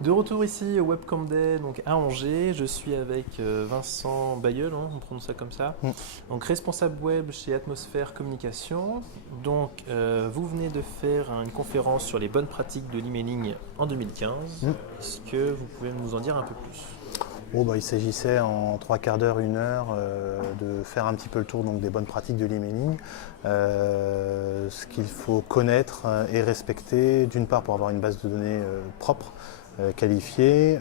De retour ici au Webcam Day, donc à Angers, je suis avec Vincent Bayeul, hein, on prononce ça comme ça, Mm. donc responsable web chez Atmosphère Communication. Donc vous venez de faire une conférence sur les bonnes pratiques de l'emailing en 2015. Mm. Est-ce que vous pouvez nous en dire un peu plus? Il s'agissait en 3/4 d'heure, 1 heure, de faire un petit peu le tour donc, des bonnes pratiques de l'emailing, ce qu'il faut connaître et respecter, d'une part pour avoir une base de données propre, qualifiée,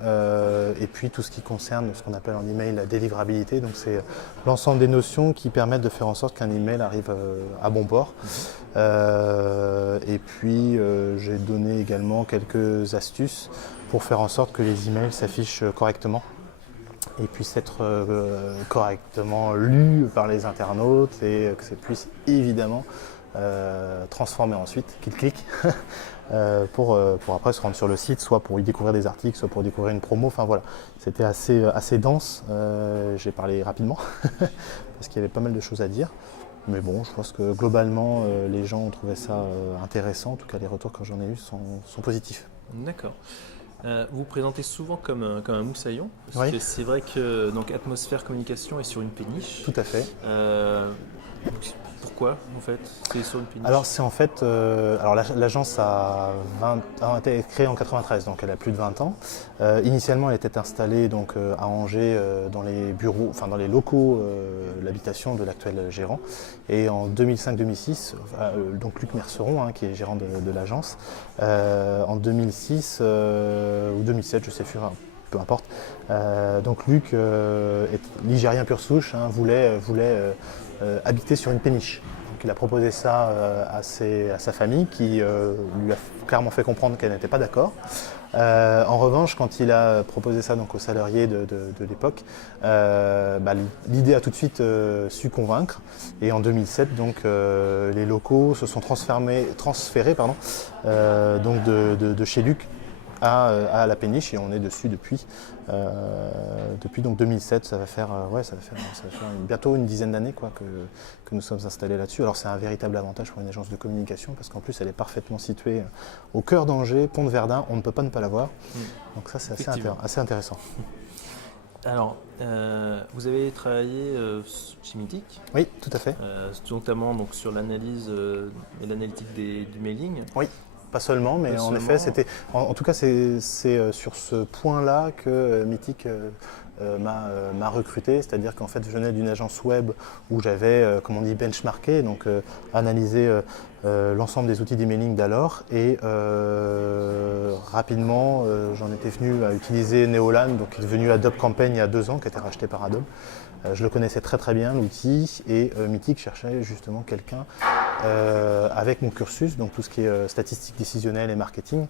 et puis tout ce qui concerne ce qu'on appelle en email la délivrabilité, donc c'est l'ensemble des notions qui permettent de faire en sorte qu'un email arrive à bon port. Et puis j'ai donné également quelques astuces pour faire en sorte que les emails s'affichent correctement et puisse être correctement lu par les internautes et que ça puisse évidemment transformer ensuite, qu'ils cliquent pour après se rendre sur le site, soit pour y découvrir des articles, soit pour découvrir une promo. Enfin voilà, c'était assez dense. J'ai parlé rapidement parce qu'il y avait pas mal de choses à dire. Mais bon, je pense que globalement, les gens ont trouvé ça intéressant. En tout cas, les retours que j'en ai eus sont positifs. D'accord. Vous présentez souvent comme un moussaillon, parce Oui. que c'est vrai que donc, Atmosphère Communication est sur une péniche. Tout à fait. Pourquoi en fait c'est sur une péniche? Alors c'est en fait, l'agence a été créée en 93, donc elle a plus de 20 ans. Initialement elle était installée donc à Angers dans les bureaux, enfin dans les locaux, l'habitation de l'actuel gérant. Et en 2005-2006, donc Luc Merceron, qui est gérant de l'agence, en 2006 ou 2007, je sais plus, peu importe. Donc Luc, ligérien pur souche, voulait habiter sur une péniche. Donc il a proposé ça à sa famille qui lui a clairement fait comprendre qu'elle n'était pas d'accord. En revanche, quand il a proposé ça donc, aux salariés de l'époque, l'idée a tout de suite su convaincre. Et en 2007, donc, les locaux se sont transférés donc de chez Luc à la péniche et on est dessus depuis donc 2007. Ça va faire bientôt une dizaine d'années que nous sommes installés là-dessus. Alors c'est un véritable avantage pour une agence de communication parce qu'en plus elle est parfaitement située au cœur d'Angers, pont de Verdun, on ne peut pas ne pas la voir. Donc ça c'est assez intéressant. Alors, vous avez travaillé chez Mythic. Oui, tout à fait. Notamment donc, sur l'analyse et l'analytique du mailing. Oui. Pas seulement, mais en effet, c'était. En tout cas, c'est sur ce point-là que Mythic m'a recruté, c'est-à-dire qu'en fait, je venais d'une agence web où j'avais, comme on dit, benchmarké, donc analysé l'ensemble des outils d'emailing d'alors, et rapidement, j'en étais venu à utiliser Neolan, donc qui est devenu Adobe Campaign il y a 2 ans, qui a été racheté par Adobe. Je le connaissais très très bien l'outil et Mythic cherchait justement quelqu'un avec mon cursus, donc tout ce qui est statistique décisionnelle et marketing,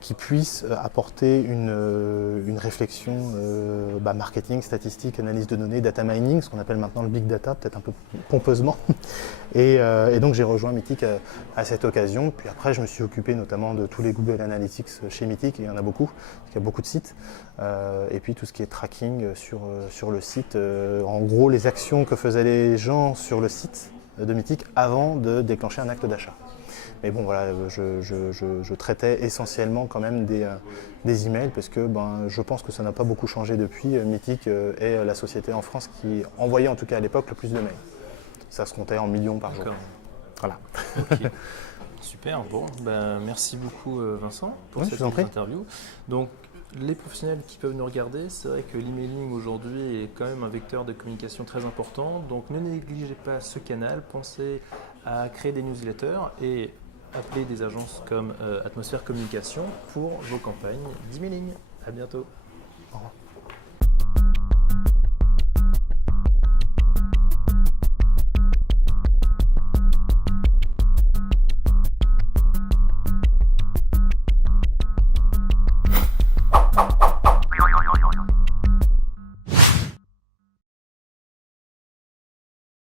qui puisse apporter une réflexion marketing, statistique, analyse de données, data mining, ce qu'on appelle maintenant le big data, peut-être un peu pompeusement. Et donc j'ai rejoint Mythic à cette occasion. Puis après je me suis occupé notamment de tous les Google Analytics chez Mythic, et il y en a beaucoup, parce qu'il y a beaucoup de sites. Et puis tout ce qui est tracking sur le site, en gros les actions que faisaient les gens sur le site de Mythic avant de déclencher un acte d'achat. Mais bon voilà, je traitais essentiellement quand même des emails parce que je pense que ça n'a pas beaucoup changé depuis. Mythic est la société en France qui envoyait en tout cas à l'époque le plus de mails. Ça se comptait en millions par jour. Voilà. Okay. Super, bon, merci beaucoup Vincent pour cette interview. Donc, les professionnels qui peuvent nous regarder, c'est vrai que l'emailing aujourd'hui est quand même un vecteur de communication très important. Donc ne négligez pas ce canal, pensez à créer des newsletters et appelez des agences comme Atmosphère Communication pour vos campagnes d'emailing. À bientôt. Au revoir.